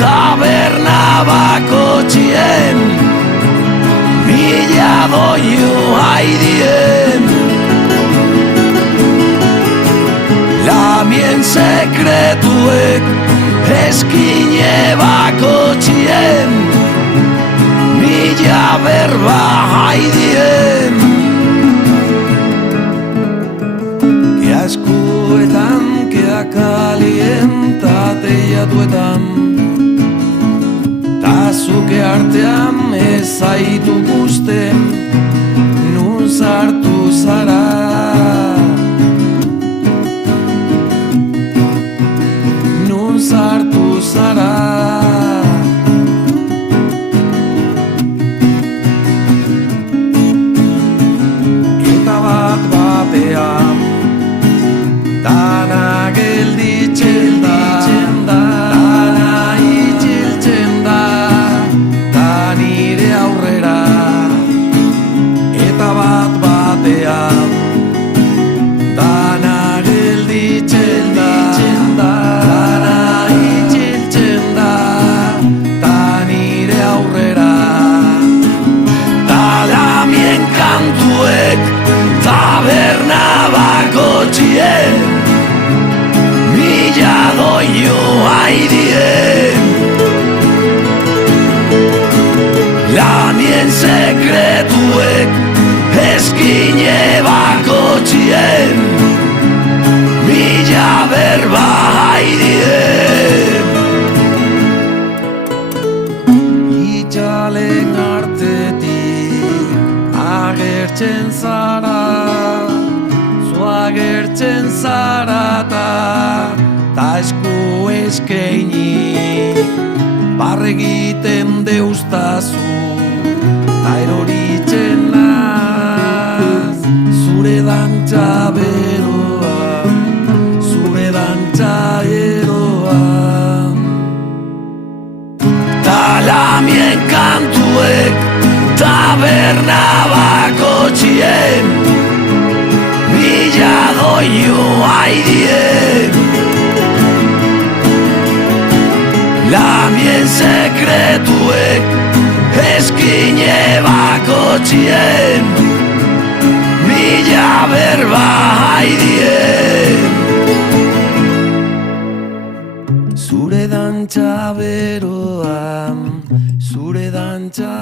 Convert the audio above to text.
taberna bakotxien mila doinu haidien lamien sekretuek eskine bakotxien mila berba haidien Kea eskuetan, kea kalientateiatuetan Ta zuke artean ezaitu guzten nun sartu zara Nun sartu zara Eta bat batean Dana gelditzen da Dana itziltzen da Da nire aurrera Eta bat batean Dana gelditzen da Dana itziltzen da Da nire aurrera Da lamien kantuek Taberna bakotxien Mila doinu haidien Lamien sekretuek eskine bakotxien Mila berba haidien Itxalen artetik agertzen zara Agertzen zara ta esku eskeini Barregiten deuztazu ta eroritzen naz Zure dantza beroan, zure dantza eroan Ta lamien kantuek taberna bakotxien Mila doinu haidien Lamien sekretuek eskine bakotxien Mila berba haidien Zure dantza beroan, zure dantza